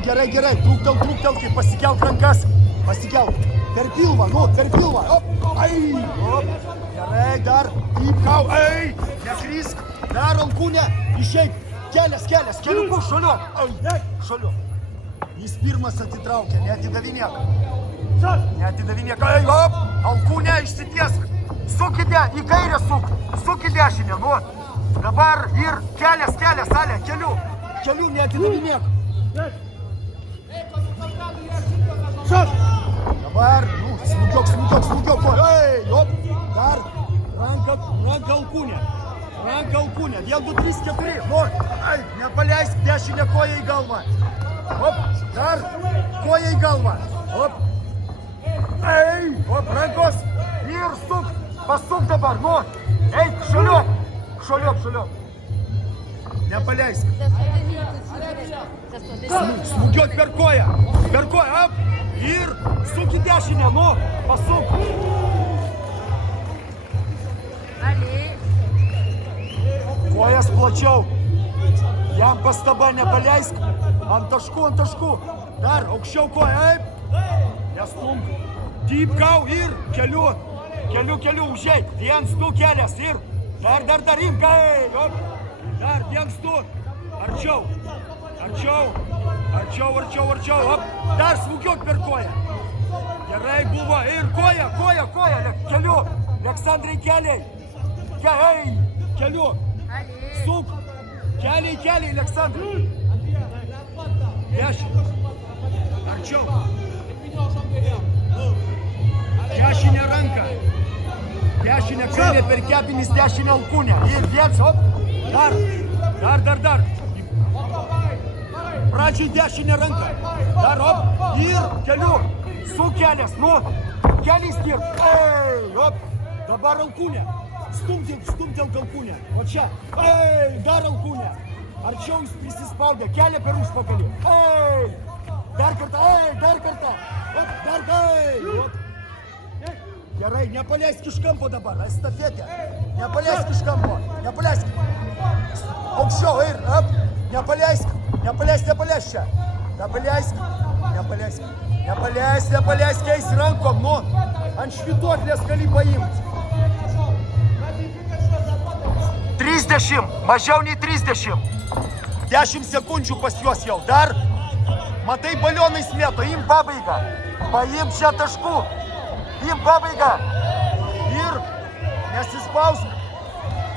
Gerai. Trūktelki, pasikelk rankas. Pasikelk. Per pilvą, per pilvą. Op, ai. Op. Gerai, dar. Įpkau, ai. Nekrysk. Dar alkūnę. Išeik. Kelias. Keliuku, šaliuk. Ai, šaliuk. Jis pirmas atitraukė, neatidavinėk. Neatidavinėk. Ai, op. Alkūnę išsitiesk. Suk į kairę suk. Suk į dešinę, nu. Dabar ir kelias, Ale, keliu, neatidavinėk. Dabar, smūgiok, ei, op, dar, ranka alkūnė, 1, 2, 3, 4, nu, ai, nepaleisk dešinę koją į galvą, op, dar, koją į galvą, op, ei, op, rankos, ir suk, pasuk dabar, nu, eik, šaliuk, nepaleisk. Smūgiuok per koją, op, ir suk į dešinę, nu, pasuk. Kojas plačiau, jam pastaba nepaleisk, ant taškų, dar aukščiau koją, eip, nestumk, dypkau ir keliu, užeik, 1, 2 kelias ir dar imk, op, dar 1, 2, arčiau, op, dar smūgiuok per koją. Gerai buvo, ir koją, keliu, Aleksandrai keliai, keliu, suk, keliai, Aleksandrai. 10, arčiau, dešinę ranką, dešinę kairę per kepenis, dešinę alkūnę, ir 1, op, dar. Pradžiai dešinę ranką, dar op, ir keliu, su kelias, nu, keliais dirb, ei, op, dabar alkūnė, stumtelk alkūnę, o čia, ei, dar alkūnę, arčiau jis prisispaudė, kelią per užpakalį, ei, dar kartą, op, op, gerai, nepaleisk iš kampo dabar, estafetė, nepaleisk iš kampo, aukščiau, ir, op, nepaleisk čia. Nepaleisk, eis rankom, nu, ant švytuoklės gali paimti. 30, mažiau nei 30. 10 sekundžių pas juos jau, dar, matai, balionais mėto, im pabaigą, paim čia taškų, im pabaigą, ir nesispausk.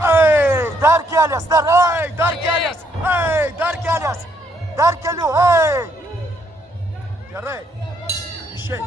Ei, dar kelias, dar keliu, ei. Gerai, išeik.